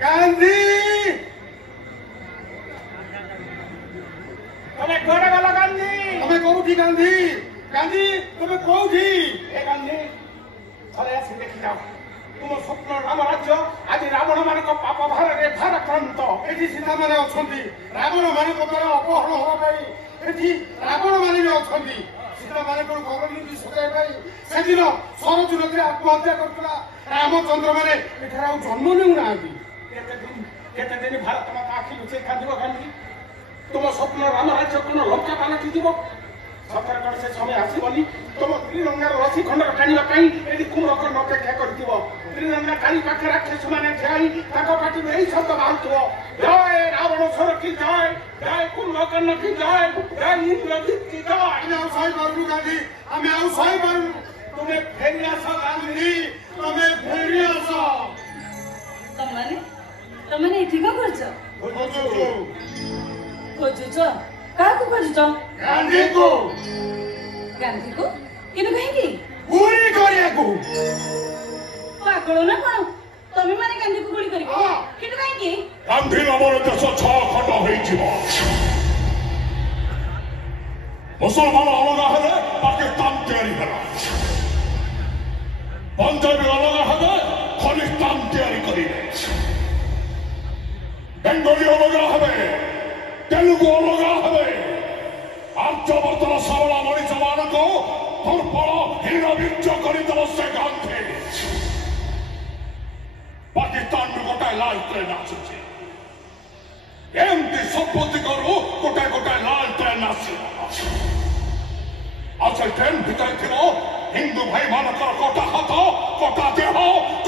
गांधी तमे घरे गला गांधी तुम्हें कोठी गांधी गांधी तुम्हें कोठी ए गांधी थरे आसी देखि जाओ तुम स्वप्न राम राज्य आज रावण मानक पाप भारे भाराक्रांत एठी सीता माने अछंती रावण माने द्वारा अपहरण होवा पाई एठी रावण माने भी अछंती सीता माने को खबर नीति सदाय पाई सेदिन सरजू नदी आत्महत्या करतला रामचंद्र माने एठार आ जन्म नेउ नांती केते दिन भारत माता आखि लुचे कांदिब गांधी तुम स्वप्न राम राज्य कोन लंका पालटी जीव सतर कण से समय आसीबनी तुम त्रिरंगार रसी खंडर टाणिबा पई एडी कुमरकर अपेक्षा करथिब त्रिरंगा काली पाखे राक्षस माने ठेई ताको पाटी एई शब्द बाहुथबो जय रावण सर की जय जय कुंभकर्ण की जय जय इंद्रजित की जय आउ सही पारुनु गांधी आमे आउ सही पारुनु तुम्हें फेरी आस गांधी तमे फेरी आस तमने एठी का करछ खोजुछ काको खोजुछ गांधी को किनु कहिकी गुली करियाकू पागल ना कोन तमे माने गांधी को गुली करिबो किनु कहिकी गांधी नमर देश 6 खंड होई जीव मुसलमान अलगा हेले पाकिस्तान तैयारी हेला पंजाबी अलगा हेले खालिस्तान तैयारी करिले बेंगली अलगा हेले तेलुगु अलगा हेले आर्यवर्तन सबला मणिष मानक दुर्बल हीन बीज करदेव से गांधी पाकिस्तान गोटाए लाल ट्रेन आसुचे एमती सबुति करू गोटाए गोटाए लाल ट्रेन आसो ट्रेन भितर थी हिंदू भाई मानकर गोटा हाथ गोटा देह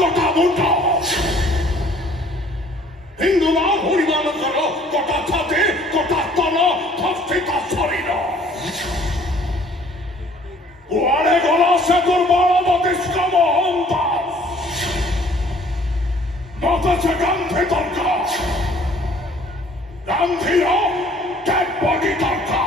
गोटा मुंड हिंदू मां भूरी मानकर गोटा छाती गोटा तन स्थित शरीर कुआड़े गला से दुर्बल बतिष्क महंता मत से गांधी दरकार गांधी डेड बॉडी दरकार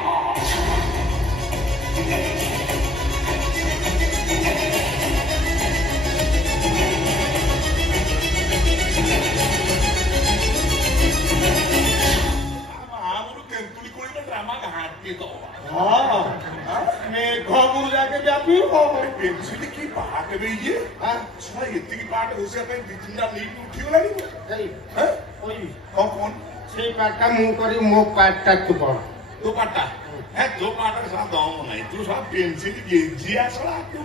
पेंसिल की बात में ये सुना इतनी की बात हो से पे दिनदा नीट उठी वाला नहीं है ओई कौन से पाटा मु करी मो पाटा तू पड़ दो पाटा है दो पाटा के साथ दाव नहीं तू सब पेंसिल की जिया सला तू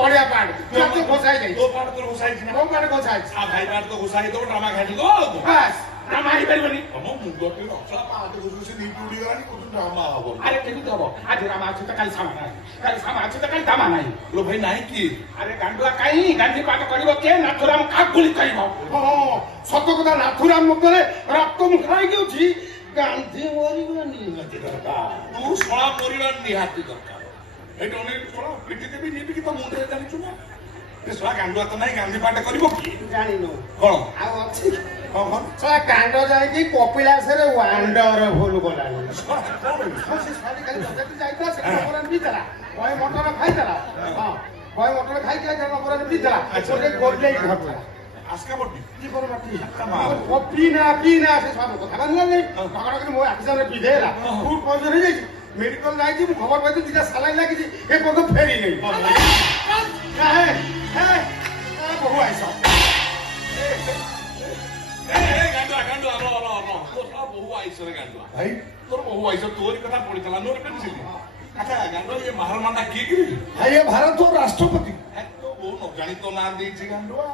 बढ़िया पाट तू तो घोसाई जाई दो पाटा तो घोसाई थी ना दो पाट घोसाई आ भाई पाट तो घोसाई दो ड्रामा खाली दो बस ड्रामा ही करबनी हम मुंडो के अक्षरा पाट घोसु से नीट उड़ी वाली को ड्रामा हबो अरे केनी तो हबो आज रामा अछि त काली सामा अछि त काली दामा नाही लो भाई नाही की अरे गांडुआ काई गांधी पाट करिवो के नाथुराम का गुली करिवो हां सत कथा नाथुराम मतरे रक्त मुखाई गेउछि गांधी मरिबो निहाती दरकार तू सोळा मरिबा निहाती दरकार एटा ओने सोळा पिटी देबी जेबी की तो मुंडे जानिछु ना ए सोळा गांडुआ तो नाही गांधी पाट करिवो की जानि नो कोन आ अछि कोन सोळा कांड जाय की कपिलास रे वांडर भूल गलानी से सारी खाली बजट जाइता से नंबर बीतला कोई मोटर खाइतला हां कोई मोटर खाइ के नंबर बीतला ओरे गोडले घटला आस्का बड्डी की कर बाटी पीना से सब कथा मानला नै झगड़ा के मो ऑफिसर रे पिधेला फूड पॉइजन हो जाई मेडिकल जाई छी खबर पाई दिटा सालाइन लागी छी ए को फेरी नै काहे हे बहु आइसा ए गांडुआ गांडुआ रो तो बहु आइसो रे गांडुआ भाई तोर बहु आइसो तोरी कथा पडितला नोर पेंसिल अच्छा गांडुआ ये महाराणा की भाई ये भारत तो राष्ट्रपति है तो वो न जानि तो ना देई छी गांडुआ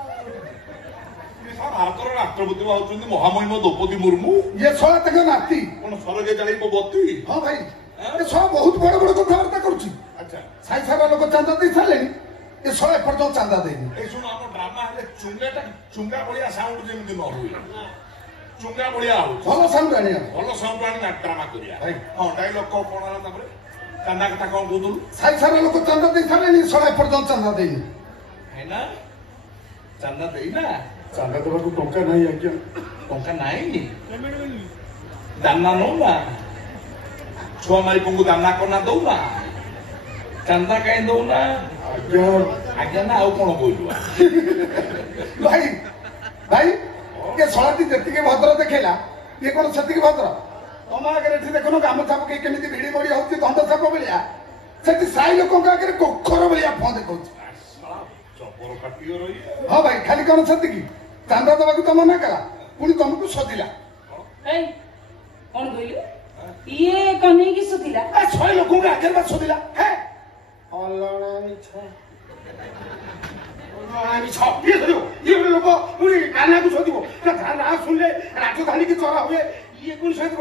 भारत राष्ट्रपति होउछन्ती महामहिम द्रौपदी मुर्मू ये छोड़ा तक नाती कोन सरगे जाई बत्ती हां भाई ये सब बहुत बड़ बड़ कथावार्ता करूची अच्छा साई सारा लोग चांदा दे थाले ये सब पर्यंत चांदा देनी ए सुन हम ड्रामा हेले चुंगा बलिया साउंड जेमि न होई चुंगा बलिया हो भलो साउंड आनिया भलो साउंड आनी ना ड्रामा करिया हां डायलॉग को कोन आला तबरे कांदा कथा कोन बोलू साई सारा लोग चांदा दे थाले नि सब पर्यंत चांदा देनी है ना चांदा देई ना चांदा देबा को टंका नाही आज्ञा टंका नाही दाना नो ना छुआ मारी पंगु दाना कोना दो ना चांदा काई दो ना आज्ञा आज्ञा ना आउ कोन बोलुआ भाई ଯେତିକି ଭଦ୍ର ଦେଖେଇଲା ଇଏ କଣ ସେତିକି ଭଦ୍ର? ତମ ଆଗରେ ଏଠି ଦେଖୁନ ଗାମୁଛା ପକେଇ କେମିତି ଭିଡି ମୋଡି ହଉଛି ଧନ୍ଦ ସାପ ଭଳିଆ, ସେଠି ସାଇ ଲୋକଙ୍କ ଆଗରେ କୋଖର ଭଳିଆ ଫ ଦେଖଉଛି। ହଁ ଭାଇ, ଖାଲି କଣ ସେତିକି, ଚାନ୍ଦା ଦେବାକୁ ତ ମନା କଲା, ପୁଣି ତମକୁ ସଜିଲା। କଣ କହିଲୁ? ଇଏ କନେଇକି ଶୁଧିଲା? 100 ଲୋକଙ୍କ ଆଗରେ ବା ସଜିଲା। ଲୋକ ପୁଣି କାହ୍ନାକୁ ଶୋଧିବ, ନା ଶୁଣିଲେ ରାଜଧାନୀ କି ଚରା ହୁଏ, ଇଏ ପୁଣି ଶୋଧିବ।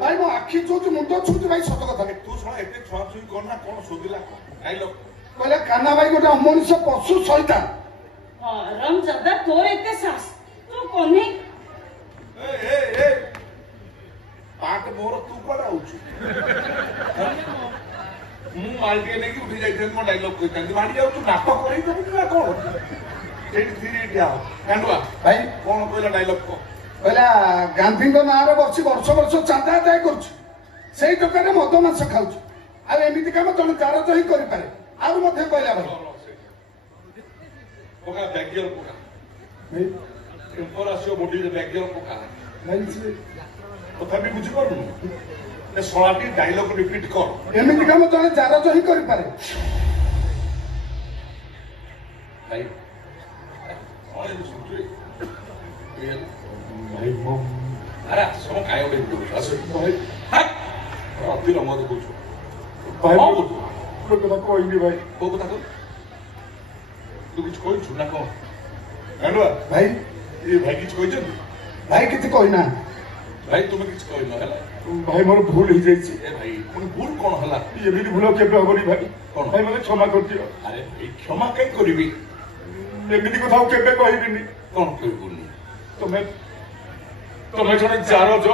ଭାଇ ମୋ ଆଖି ଛୁଉଛି, ମୁଣ୍ଡ ଛୁଉଛି, ଭାଇ ସତ କଥା। ତୁ ଶୁଣ ଏତେ ଛୁଆଛୁଇ କର ନା, କଣ ଶୋଧିଲା କହିଲେ କାହ୍ନା ଭାଇ ଗୋଟେ ଅମଣିଷ ପଶୁ ସଇତାନ। ରମଜାଦା, ତୋର ଏତେ ସାହସ, ତୁ କନେଇ ପାଟ ମୋର ତୁ କୁଆଡେ ଆଉଛୁ? ମୁଁ ମାଲ ଟିକେ ନେଇକି ଉଠି ଯାଇଥାନ୍ତି, ମୋ ଡାଇଲଗ କହିଥାନ୍ତି, ମାଡି ଯାଉଛୁ ନାଟ କରିଦେବୁ ନା କଣ? ସେଇଠି ଥିରି ଠିଆ କାଣ୍ଡୁଆ ଭାଇ କଣ କହିଲା ଡାଇଲଗ କହ? କହିଲା ଗାନ୍ଧୀଙ୍କ ନାଁରେ ବସି ବର୍ଷ ବର୍ଷ ଚାନ୍ଦା ଆଦାୟ କରୁଛୁ, ସେଇ ଟଙ୍କାରେ ମଦ ମାଂସ ଖାଉଛୁ, ଆଉ ଏମିତି କାମ ଜଣେ ଜାରଜ ହିଁ କରିପାରେ। ଆଉ ମଧ୍ୟ କହିଲା ଭାଇ ପକା ବ୍ୟାଗିୟର ପକା ଟେମ୍ପର ଆସିବ ବଡିରେ, ବ୍ୟାଗିୟର ପକା। ତଥାପି ବୁଝିପାରୁନୁ, ଏ ଶଳାଟି ଡାଇଲଗ ରିପିଟ କର। ଏମିତି କାମ ଜଣେ ଜାରଜ ହିଁ କରିପାରେ। ଭାଇ ଆରେ ଆସ କାୟ ଅତି ରଙ୍ଗ ଦେଖୁଛୁ କଥା କହିନି ଭାଇ। କୋଉ କଥା କହ? ତୁ କିଛି କହିଛୁ ନା କଣ? କାଣ୍ଡୁଆ ଭାଇ ଏ ଭାଇ କିଛି କହିଛନ୍ତି? ଭାଇ କିଛି କହିନା। ଭାଇ ତୁମେ କିଛି କହିନ ହେଲା? ଭାଇ ମୋର ଭୁଲ ହେଇଯାଇଛି। ଏ ଭାଇ ପୁଣି ଭୁଲ କଣ ହେଲା? ଏମିତି ଭୁଲ କେବେ ହବନି ଭାଇ। କଣ? ଭାଇ ମତେ କ୍ଷମା କରିଦିଅ। ଆରେ ଭାଇ କ୍ଷମା କାଇଁ କରିବି? ଏମିତି କଥା ଆଉ କେବେ କହିବିନି। କଣ କହିବୁନି? ତମେ ଜଣେ ଜାରଜ,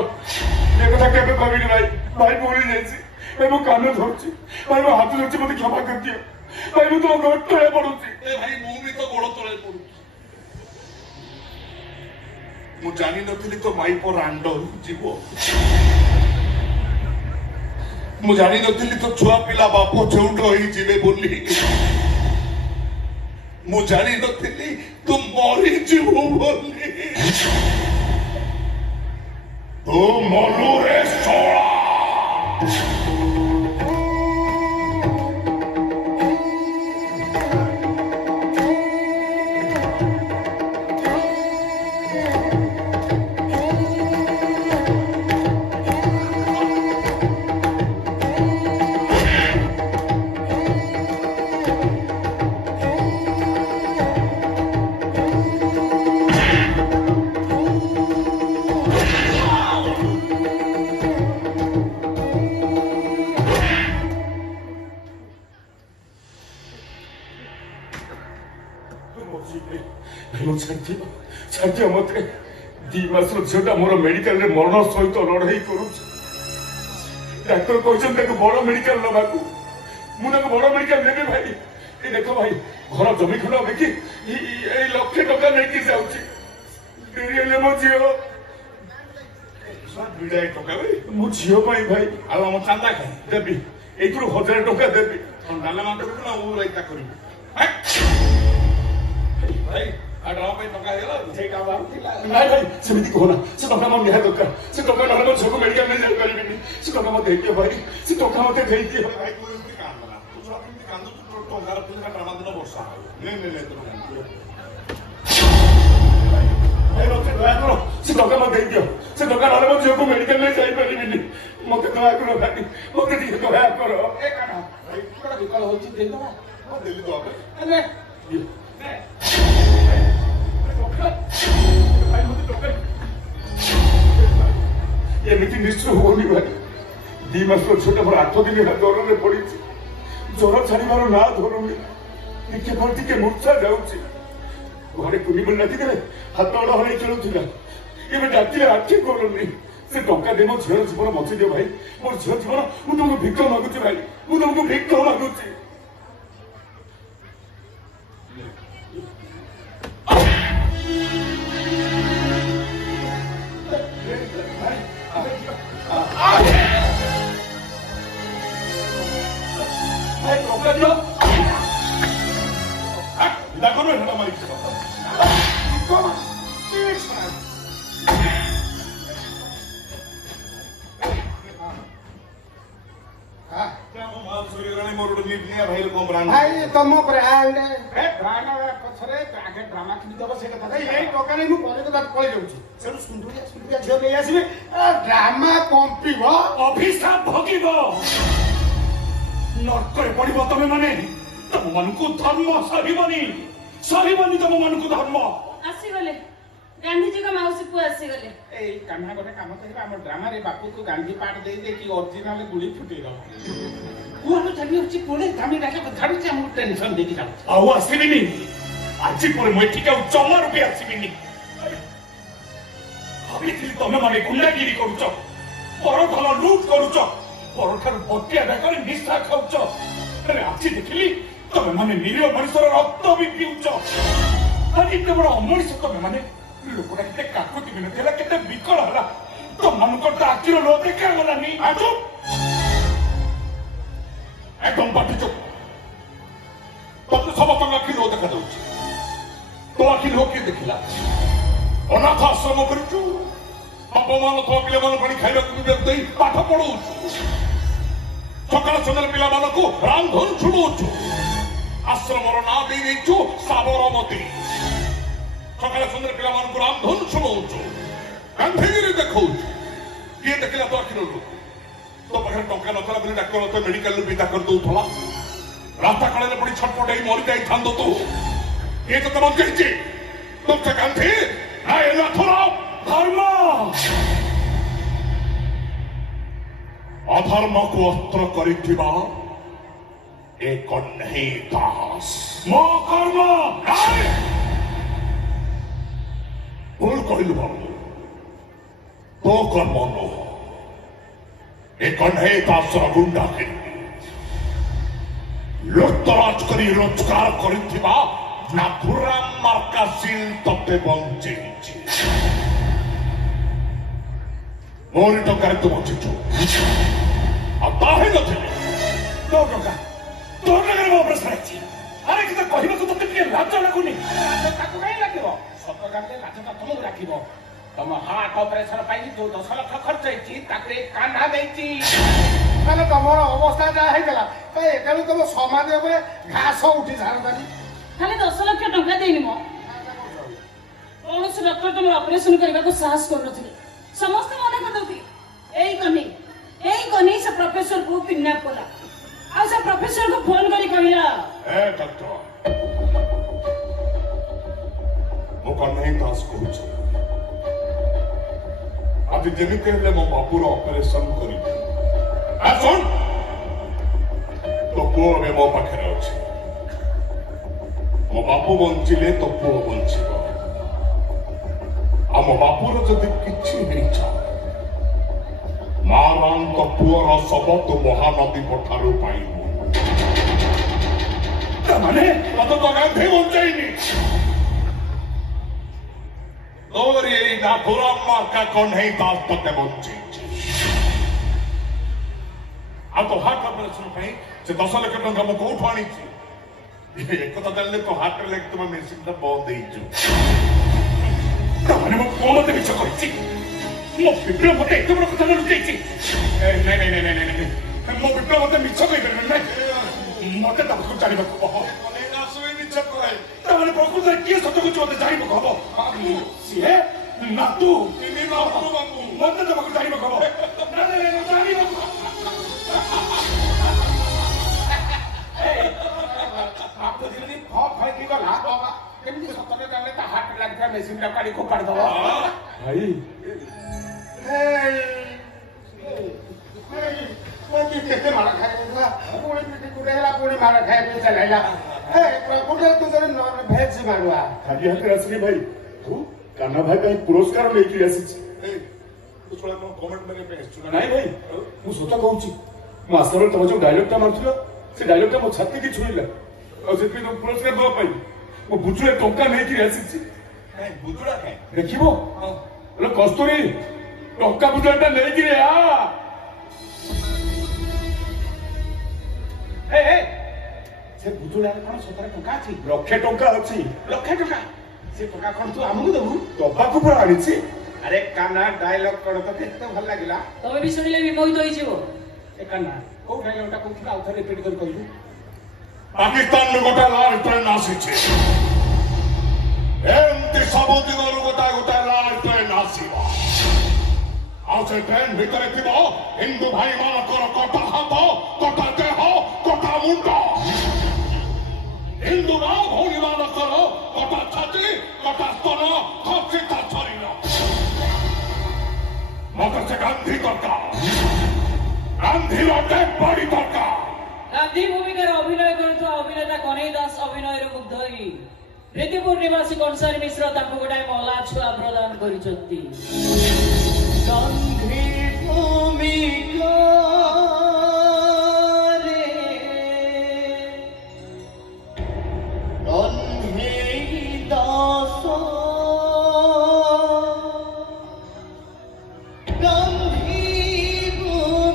ଏ କଥା କେବେ କହିବିନି ଭାଇ। ଭାଇ ଭୁଲ ହେଇଯାଇଛି ଭାଇ, ମୋ କାନ ଧରୁଛି ଭାଇ, ମୋ ହାତ ଧରୁଛି, ମତେ କ୍ଷମା କରିଦିଅ ଭାଇ। ମୁଁ ତମ ଗୋଡ଼ ତଳେ ପଡୁଛି। ଏ ଭାଇ ମୁଁ ବି ତ ଗୋଡ଼ ତଳେ ପଡୁଛି। ମୁଁ ଜାଣିନଥିଲି ତ ମାଇପ ରାଣ୍ଡ ଯିବ। ମୁଁ ଜାଣିନଥିଲି ତ ଛୁଆ ପିଲା ବାପ ଚଉଟ ହେଇଯିବେ ବୋଲି। ମୁଁ ଜାଣିନଥିଲି ତୁ ମରିଯିବୁ ବୋଲି। ତୁ ମରୁରେ ଶଳା। ଛାଡ଼ିଦିଅ ମତେ। 2 ମାସର ଝିଅଟା ମୋର ମେଡିକାଲରେ ମରଣ ସହିତ ଲଢେଇ କରୁଛି। ଡାକ୍ତର କହିଛନ୍ତି ତାକୁ ବଡ ମେଡିକାଲ ନେବାକୁ। ମୁଁ ତାକୁ ବଡ ମେଡିକାଲ ନେବି ଭାଇ। ଏ ଦେଖ ଭାଇ, ଘର ଜମି ଖଣ୍ଡ ବିକି ଏଇ 1,00,000 ଟଙ୍କା ନେଇକି ଯାଉଛି। ଡେରି ହେଲେ ମୋ ଝିଅ। ମୋ ଝିଅ ପାଇଁ ଭାଇ। ଆଉ ଆମ ଚାନ୍ଦା ଖାଇ ଦେବି, ଏଇଥିରୁ 1,000 ଟଙ୍କା ଦେବି। ଡାଲା ମାଂସ କରିବୁ ନା ମୁଁ ରାଇତା କରିବି? ଭାଇ ଡ୍ରମ ପାଇଁ ଟଙ୍କା ହେଇଗଲା। ନାଇଁ ଭାଇ ସେମିତି କହନା, ସେ ଟଙ୍କା ମୋର ନିହାତି ଦରକାର। ସେ ଟଙ୍କା ନହେଲେ ମୋ ଝିଅକୁ ମେଡିକାଲ ନେଇ ଯାଇପାରିବିନି। ସେ ଟଙ୍କା ମତେ ଦେଇଦିଅ ଭାଇ, ସେ ଟଙ୍କା ମତେ ଦେଇଦିଅ। ଭାଇ ତୁ ଏମିତି କାନ୍ଦନା, ତୁ ସବୁ ଏମିତି କାନ୍ଦୁଛୁ, ତୋର ଟଙ୍କାର ଥିଲେ ଡ୍ରାମା ଦିନ ବର୍ଷା ହବ। ନେ ସେ ଟଙ୍କା ମତେ ଦେଇଦିଅ। ସେ ଟଙ୍କା ନହେଲେ ମୋ ଝିଅକୁ ମେଡିକାଲ ନେଇ ଯାଇପାରିବିନି। ମତେ ଦୟା କର ଭାଇ, ମତେ ଟିକେ ଦୟା କର। ବିକଳ ହଉଛି ଦେଇଦବା। ଦିଲ୍ଲୀ ଦବା ଏମିତି ନିଶ୍ଚୟ ହଉନି ଭାଇ। 2 ମାସର ଝିଅଟା ମୋର 8 ଦିନ ହେଲା ଜ୍ୱରରେ ପଡିଛି। ଜ୍ୱର ଛାଡିବାର ନାଁ ଧରୁନି, ଟିକେ ମୂର୍ଚ୍ଛା ଯାଉଛି। ଘରେ କୁନିମୁନି ଡାକିଦେଲେ ହାତ ଗୋଡ ହଲେଇ ଖେଳୁଥିଲା। ଏବେ ଡାକିଲେ ଆଖି କରୁନି। ସେ ଟଙ୍କା ଦେଇ ମୋ ଝିଅର ଜୀବନ ବଞ୍ଚି ଦିଅ ଭାଇ। ମୋର ଝିଅ ଜୀବନ, ମୁଁ ତମକୁ ଭିକ ମାଗୁଛି ଭାଇ, ମୁଁ ତମକୁ ଭିକ ମାଗୁଛି। किनिया भाई को ब्रांड भाई तुम ब्रांड ए ब्रांड पछरे आगे ड्रामा किनि दबो से कथा এই ଟଙ୍କା ନେଇ ମୁଁ ପରେ କଥା ପଳେଇ ଯାଉଛି ସେଠୁ ସୁନ୍ଦରିଆ ସୁନ୍ଦରିଆ ଝିଅ ନେଇ ଆସିବେ ଡ୍ରାମା କମ୍ପିବ অভিশাপ ভোগিব নরকরে পড়িব তুমি মানে তম মানকু ধর্ম সহিবনি তম মানকু ধর্ম ଆସିଗଲେ ଗାନ୍ଧୀଜୀଙ୍କ ମାଉସୀ ପୁଅ ଆସିଗଲେ এই কান্না গোটে কাম করিবা আমার ড্রামারে বাপুকু গান্ধী পাঠ দেই দে কি অরিজিনাল গুলি ফুটেই দাও কুয়ানো চালি হচ্ছে কোলে আমি ডাকে ঝাড়ুছি আমি টেনশন দেখি যাও ଆଉ ଆସିବିନି ଆଜି ପରେ ମୁଁ ଏଠିକି ଆଉ ଜମାରୁ ବି ଆସିବିନି ଭାବିଥିଲି ତମେ ମାନେ ଗୁଣ୍ଡାଗିରି କରୁଛ ପର ଧନ ଲୁଟ କରୁଛ ପରଠାରୁ ବଟିଆ ବେକରେ ନିଶା ଖାଉଛ ହେଲେ ଆଜି ଦେଖିଲି ତମେ ମାନେ ନିରୀହ ମଣିଷର ରକ୍ତ ବି ପିଉଛ ଆଜି ଏତେ ବଡ ଅମଣିଷ ତମେ ମାନେ ଲୋକଟା କେତେ କାକୁତି ବି ନଥିଲା କେତେ ବିକଳ ହେଲା ତମମାନଙ୍କର ତ ଆଖିର ଲୋ ଦେଖାଗଲାନି ଆସୁ একদম পাটি চুপ তোকে সমস্ত আখি লোক দেখা যাচ্ছে তো আখি লোকে দেখিলা অনাথ আশ্রম করছু বাপমান তো ପିଲାମାନଙ୍କୁ ପାଣି ଖାଇବାକୁ ପିଇବାକୁ ଦେଇ ପାଠ ପଢଉଛୁ ସକାଳ ସନ୍ଧ୍ୟାରେ ପିଲାମାନଙ୍କୁ ରାନ୍ଧନ ଛୁଡଉଛୁ ଆଶ୍ରମର ନାଁ ଦେଇ ଦେଇଛୁ ସାବରମତୀ ସକାଳ ସନ୍ଧ୍ୟାରେ ପିଲାମାନଙ୍କୁ ରାନ୍ଧନ ଛୁଡଉଛୁ ଗାନ୍ଧୀଗିରି ଦେଖଉଛୁ କିଏ ଦେଖିଲା ତ ଆଖିର ଲୋକ तो पाखे टंका नथला बोली डाक्टर तो मेडिकल बिदा कर दउथला रास्ता कड़े पड़ी छटपट ही मरी जाई थांदो तो ये तो तम कहिचे तुम से गांधी ना ये नथला धर्म अधर्म को अस्त्र करिथिबा ए कन्हई दास मो कर्म नाय भूल कहिलु बाबू तो कर्म नो एक कन्हई दासर गुंडा के लुटतराज करी रोजगार करिथिबा नाथुराम मार्कासील तते बंचिछि मोर टंकार तो बंचिछु आ ताहे नथिले तो टंका तो टंकार मो प्रश्न अछि अरे कि तो कहिबा को तते के लाज लागुनी ତାକୁ କାଇଁ ଲାଗିବ ସତ ଗାଲେ ଲାଜଟା ତମକୁ ରାଖିବ ତମ ହାର୍ଟ ଅପରେସନ ପାଇଁ ଯୋଉ 10 ଲକ୍ଷ ଖର୍ଚ୍ଚ ହେଇଛି ତାକୁ କାହ୍ନା ଦେଇଛି ତାହେଲେ ତମର ଅବସ୍ଥା ଯାହା ହେଇଗଲା ଏକାଳୁ ତମ ସମାଜ ଉପରେ ଘାସ ଉଠି ସାରନ୍ତାନି ଖାଲି 10 ଲକ୍ଷ ଟଙ୍କା ଦେଇନି ମୋ କୌଣସି ଡକ୍ଟର ତମର ଅପରେସନ କରିବାକୁ ସାହସ କରୁନଥିଲେ ସମସ୍ତେ ମନେ କରିଦଉଥିଲେ ଏଇ କହ୍ନେଇ ସେ ପ୍ରଫେସର କୁ କିଡନାପ କଲା ଆଉ ସେ ପ୍ରଫେସର କୁ ଫୋନ କରି କହିଲା ए डॉक्टर वो कन्हई दास कहूछ आज जेमिति हेले मो बापूर ऑपरेशन करी आ सुन तो पुओ में मो पाखे अछि मो बापू बंचिले तो पुओ बंचिबो आ मो बापूर जदि किछि हेइछा मारान तो पुओर सब तो महानदी पठारु पाइबो माने तो गांधी बंचाइनी और ये नाथुराम मार्का कन्हई दास तते बंची आ तो हार्ट ऑपरेशन पे से 10 लाख टंका मो कोठु आनी छी एक तो जानले तो हार्ट लाग तुम मेडिसिन ता बंद देइछु माने मो कोमते बिच करछि मो विप्र मते एक बड़ कथा लुचैछि नहीं मो विप्र मते मिछ कहि परबे नै मते ता को जानि बको कन्हई दास भी मिछ कहै ता माने प्रकृति के सत्य को मते जानि बको हबो सिए ना तू तिनी बापू मते ता को जानि बको हबो ना जानि बको आपको दिल्ली भय की गला केमती सतरे जानले ता हार्ट लागथा मेसिन टा काढी को काढ दवा भाई कोई केते मार खाइला कोई पिटी कुरेला कोई मार खाइ पे चलाइला ए प्रभुले तू जरे नन भेज मारुआ खाली हाथ आसली भाई तू कान्हा भाई का पुरस्कार लेके आसीछि ए तू छोड़ा को कमेंट में पे आछुना नहीं भाई मु सत कहूची मास्टर तुम जो डायलॉग टा मारथिलो से डायलॉग टा मो छाती की छुईला और से तुम पुरस्कार दो पाई मो बुजुरे टंका नहीं की आसीछि ए बुजुड़ा के देखिबो बोले कस्तूरी टंका बुजुरा नहीं की रे आ ए से बुजुड़ा कोन सतरे टंका अछि लक्षे टंका अछि लक्ष टंका से टंका कोन तू हमकु देबु दबाकू पर आनिछि अरे कान्हा डायलॉग कोन तो केते भल लागिला ତମେ ବି ଶୁଣିଲେ ବିମୋହିତ ହେଇଯିବ ए कान्हा को डायलॉग टा कोन आउ थरे रिपीट कर कहलु पाकिस्तान में गोटे लाल ट्रेन आसी एमती सब दिगरु गोटाए गोटाए लाल ट्रेन आसवा से ट्रेन भितर हिंदू भाई मानकर कटा हाथ कटा देह कटा मुंड हिंदू ना भौणी मानकर कटा छाती कटा स्तन खचिता शरीर मत से गांधी दरकार गांधी डेड बॉडी दरकार गांधी भूमिकार अभिनय करुवा अभिनेता कन्हई दास अभिनय मुग्ध होई प्रीतिपुर निवासी कंसारी मिश्र गोटाए मला छुआ प्रदान करिसंती गांधी भूमिकारे कन्हई दास गांधी भूमिकारे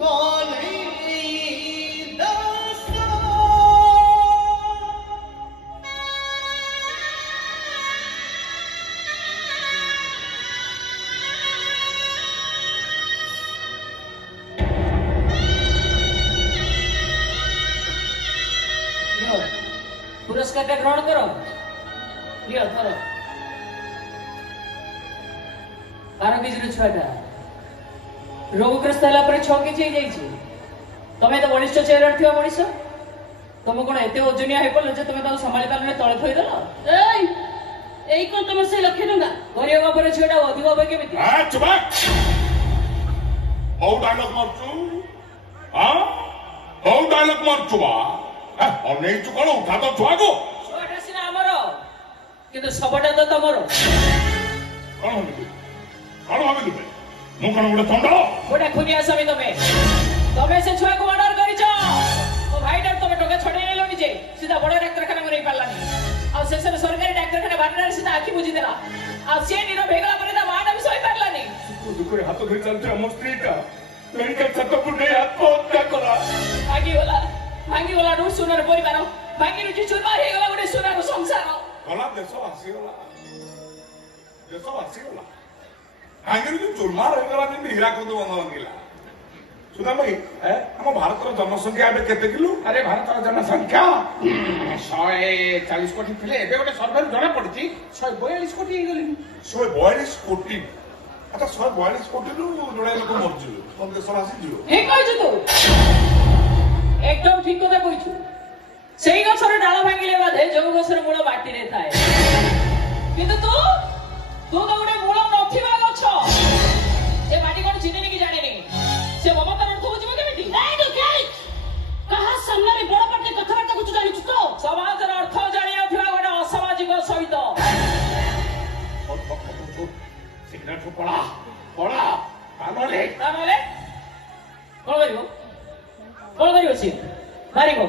कन्हई दास पुरस्कार ग्रहण करो थर कार बीजर छुआटा रोगग्रस्त है 6 केजी तमें तो वरिष्ठ चेहरा थी मनीष तुम कौन एत ओजनिया हो पड़ो तुम संभाली पारे तले थईदेल कौन तुम से 1 लाख टंका गरीब बापर झीटा अधिक हम केमी डायलॉग मारचु डायलॉग मारचु अनेक कौन उठा तो छुआ को छुआटा सीना आमर किंतु सबटा तो तमर कौन भाभी मु कौन गोटे थंड गोटे खुनिया स्वामी तमें से छुआ को मर्डर कर भाईटा तुम टका छड़े नेलनि जे सीधा बड़ डाक्तरखाना को नहीं पारलानी आ शेष सरकारी डाक्तरखाना बाटरे सीधा आखि बुझीदेला आ से निरो भेगला पर ता माटा भी सही पारलानी दुख हाथ धरी चलते हम स्त्रीटा मेडिकल चेकअप नहीं आत्महत्या करा भांगी गला रू सुनार परिवार भांगी रुचि चुरमार हे गला गोटे सुनार संसार गला देश आसीगला भांगी रुचि चुरमार हो गला जेंति हीराकुद बंध भांगिला सुदाम भाई हम भारत जनसंख्या एबे केते किलो अरे भारत जनसंख्या 140 कोटी थे एबे गोटे सर्वे जना पड़ी 142 कोटी हो गली 142 कोटी अच्छा 142 कोटी रु जोड़ाई लोक मरजिलो तुम देश आसी जियो ठीक कहछु तू एकदम ठीक कथा कहछु सेही गछर डाल भांगिले बाधे जो गछर मूल माटी रे थाए किंतु तू तो गोटे मूल नथिबा गछ ए माटी कोन चिनेनी कि जाने नहीं से ममता अर्थ बुझिबो केमिति नाही तो क्या कहा सामने रे बड़ पाटे कथाबार्ता कुछ जानि तो समाज र अर्थ जानि नथिबा गोटे असामाजिक सहित सिग्नेचर पड़ा तानले कौन करियो सी मारिबो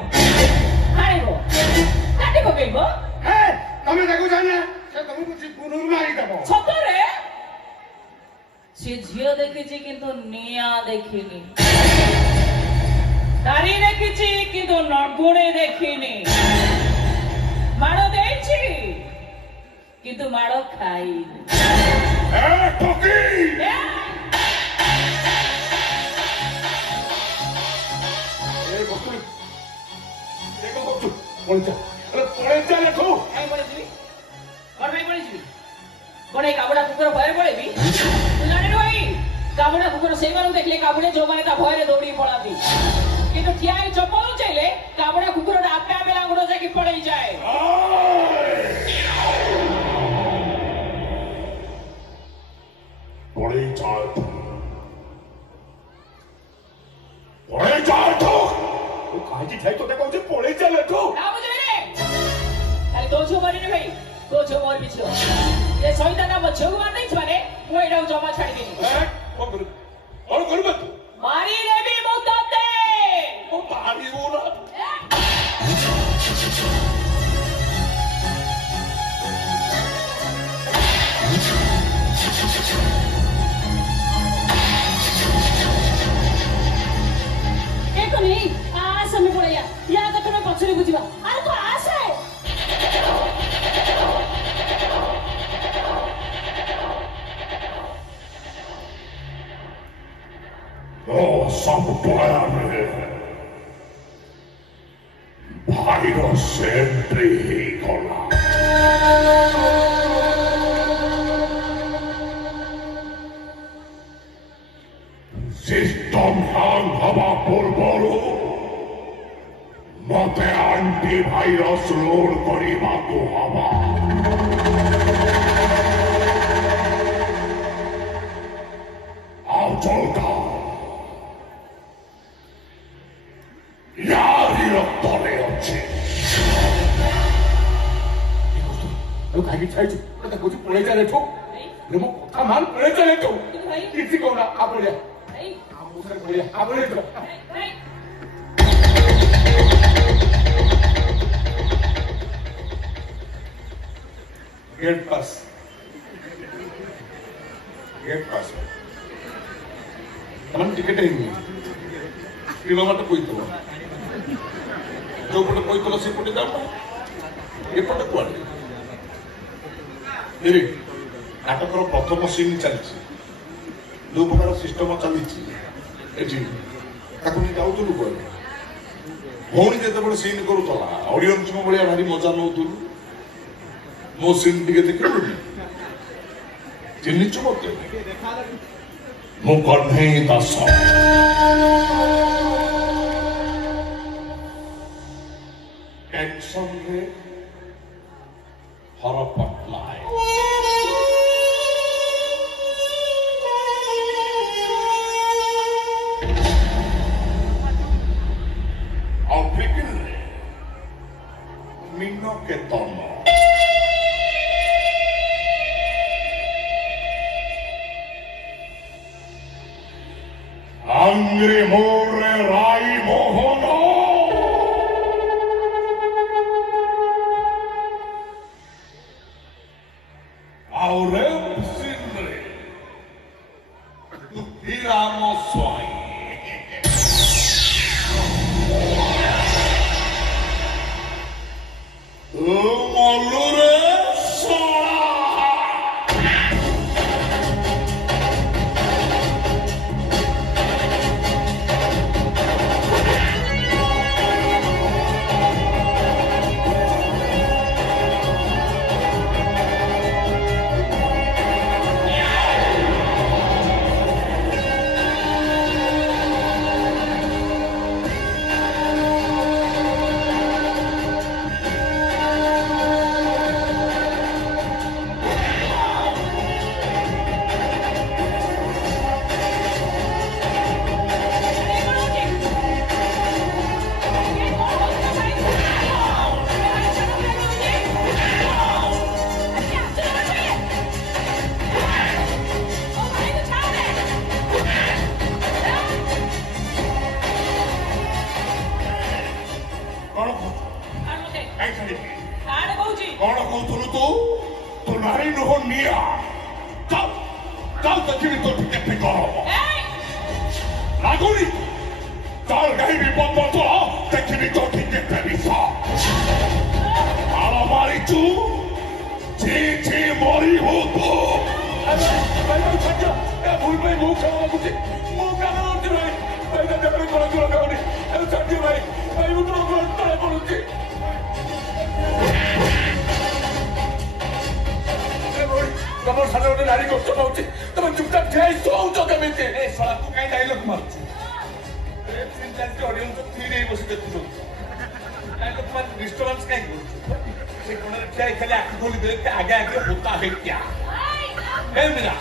काटी पकेइबो ए तमे देखु जाने से तुमको पुनर मारी देबो सतरे से झियो देखिछि किंतु निया देखिनी नारी देखिछि किंतु नगुणे देखिनी माड़ो देछि किंतु माड़ो खाइनी ए ठोकी काबुड़ा कुकुर भय पड़े काबुड़ा कुकुर से देखले काबुड़े जो मैंने भय दौड़ी पड़ाती किंतु ठिया चपल चाहिए काबुड़ा कुकुर आपे आपे लांगुड़ जाकि पड़े जाए काजी ठाई तो देखो जे पळे चले तो ना बुझे खाली दो छो मारिने भाई दो छो मोर बिछो ये सहिता ना बच्चो को मार नहीं छाने वो एडा जमा छाड़ देनी कौन करू मत मारी रे भी मुतते वो तारी बोला एको नहीं आ समय पड़ेया या कथा में पछरे बुझिबा अरे तो आस है Oh, सब दयारे भाईर सेंट्री ही गला सिस्टम हैंग हवा पूर्वर मते एंटी भाइरस लोड करने को हवा आओ चलता यारी रक्तरे अच्छे खाई छाई कुछ पड़े चले तो मो कथा मान पड़े चले तो किसी को ना आप बोलिए आप बोलिए तो गेट पास मन टिकट ही नहीं किलोमीटर कोई तो जो पटे कोई तो से पटे जाओ ये पटे कुआडे ए नाटकर प्रथम सीन चलछि दो प्रकार सिस्टम चलछि एठी ताकू नि जाउतलु कोइ भौणी जेते बड सीन करूतला ऑडियंस को बलिया भारी मजा नउतलु मो सीन टिके देखलु चिन्नी चुमते मो कन्हे दास टेंशन रे हरपटलाय और फिकिर रे मिनो के तनो अंग्रे मोरे राई मोहनो और सिंद्रे राम स्वाई मल्लुरे कौन कहूलु तू नारी नुह निया चल देखी तो केते गरम लागुनी चल गाई विपद तो देखी तो केते विष आल मारिचु ची मरी हो तू भूल भाई मुख खाऊंगी मुख खाऊंगी भाई भाई देखो कौन कौन खाऊंगी सच्ची भाई भाई मुझे तले पड़ूंगी तमर सारे उन्हें नारी को सुना उचित तमन चुपचाप ठेई सोच केमिति ए साला तू काई डायलॉग मारछु ए फिल्म चलते ऑडियंस तो थ्री रे बसी देखु डायलॉग मार डिस्टर्बेंस काई करू से कोन ठेई खाली आंख खोली देले आगे आगे होता है क्या ए मेरा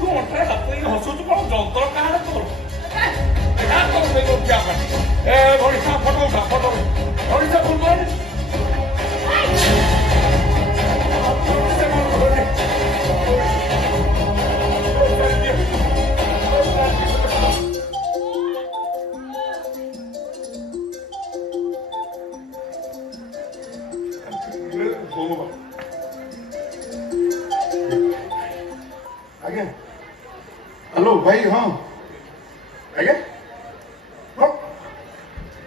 तू ओंठरे हाथ में हसु तो कोन जंतर काड तोर देखा तो मैं लोग क्या कर ए भोरिसा फोटो भोरिसा फुल मार हेलो भाई हाँ आगे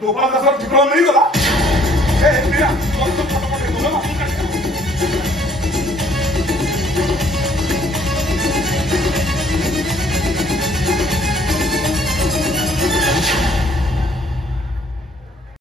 तो सब ठिकाना नहीं गला